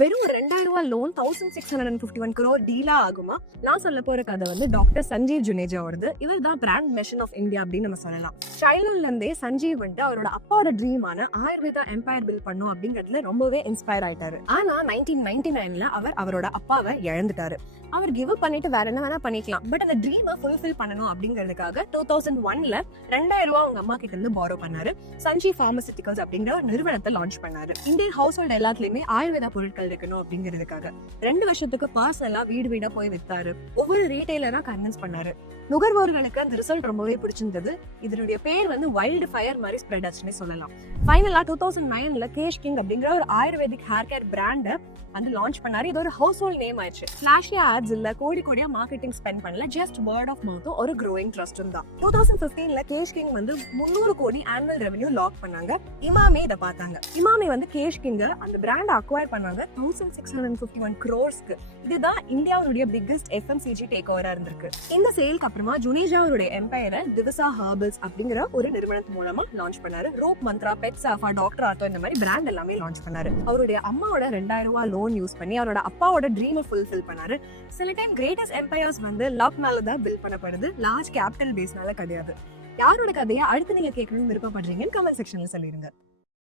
வெறும் 2000 ரூபாய் loan 1651 crore டீலா ஆகுமா? நான் சொல்ல போற கதை வந்து டாக்டர் சஞ்சீவ் ஜுனேஜாவோடது. இவர் தான் பிராண்ட் மெஷன் ஆஃப் இந்தியா அப்படின்னு நம்ம சொல்லலாம். சைல்ட்ஹுட்ல இருந்தே சஞ்சீவ் வந்துட்டு அவரோட அப்பாவோட ட்ரீமான ஆயுர்வேதா எம்பையர் பில் பண்ணும் அப்படிங்கிறதுல ரொம்பவே இன்ஸ்பயர் ஆயிட்டாரு. ஆனா 1999ல அவர் அவரோட அப்பாவை இழந்துட்டாரு. அவர் கிவ் அப் பண்ணிட்டு வேற என்ன வேணா பண்ணிக்கலாம், பட் அந்த ட்ரீமை ஃபுல்ஃபில் பண்ணணும் அப்படிங்கிறதுக்காக 2001ல 2000 ரூபாய் அவங்க அம்மா கிட்ட இருந்து பாரோ பண்ணாரு. சஞ்சீவ் பார்மசியூட்டிகல்ஸ் அப்படிங்கிற ஒரு நிறுவனத்தை லான்ச் பண்ணாரு. இந்தியன் ஹவுஸ் ஹோல்ட் எல்லாத்துலயுமே ஆயுர்வேதா பொருட்கள் இருக்கணும் அப்படிங்கிறதுக்காக 2 வருஷத்துக்கு பர்சனலா வீடு வீடா போய் வித்தாரு. ஒவ்வொரு ரீட்டைலரா கன்வின்ஸ் பண்ணாரு. நுகர்வோர்களுக்கு அந்த ரிசல்ட் ரொம்பவே பிடிச்சிருந்தது. இதனுடைய பேர் வந்து வைல்டு ஃபயர் மாதிரி ஸ்ப்ரெட் ஆச்சுன்னு சொல்லலாம். ஃபைனலா 2009ல கேஷ் கிங் அப்படிங்கிற ஒரு ஆயுர்வேதிக் ஹேர் கேர் பிராண்ட வந்து லான்ச் பண்ணாரு. இது ஒரு ஹவுஸ் ஹோல்ட் நேம் ஆயிடுச்சு. ஃபிளாஷியா ஆட்ஸ் இல்ல, கோடியா மார்க்கெட்டிங் ஸ்பெண்ட் பண்ணல, ஜஸ்ட் வேர்ட் ஆஃப் மவுத் ஒரு க்ரோயிங் ட்ரஸ்டும் தான். 2015ல கேஷ் கிங் வந்து 300 கோடி ஆனுவல் ரெவென்யூ லாக் பண்ணாங்க. இமாமி இதை பார்த்தாங்க. இமாமி வந்து கேஷ் கிங்க அந்த பிராண்ட் அக்வயர் பண்ணாங்க 1651 crores. இதுதான் இந்தியாவுடைய பிக்கஸ்ட் எஃப்எம்சிஜி டேக் ஓவரா இருந்திருக்கு. இந்த சேலுக்கு அப்புறமா ஜுனேஜாவுடைய எம்பையரை திவிசா ஹெர்பல்ஸ் அப்படிங்கிற ஒரு நிறுவனத்து மூலமா லான்ச் பண்ணாரு. Rope Mantra, Pet Saffa, doctor Ortho இந்த மாதிரி பிராண்ட் எல்லாமே லான்ச் பண்ணாரு. அவருடைய அம்மாவோட 2000 ரூபாய் லோன் யூஸ் பண்ணி அவரோட அப்பாவோட ட்ரீமை ஃபுல்ஃபில் பண்ணாரு. சில டைம் கிரேட்டஸ்ட் எம்பையர்ஸ் வந்து லவ் மேலதான் பில்ட் பண்ணப்படுது, லார்ஜ் கேபிட்டல் பேஸ்னால கிடையாது. யாரோட கதையை அடுத்து நீங்க கேட்கணும்னு விருப்பப்படுறீங்கன்னு கமெண்ட் செக்ஷன்ல சொல்லிருங்க.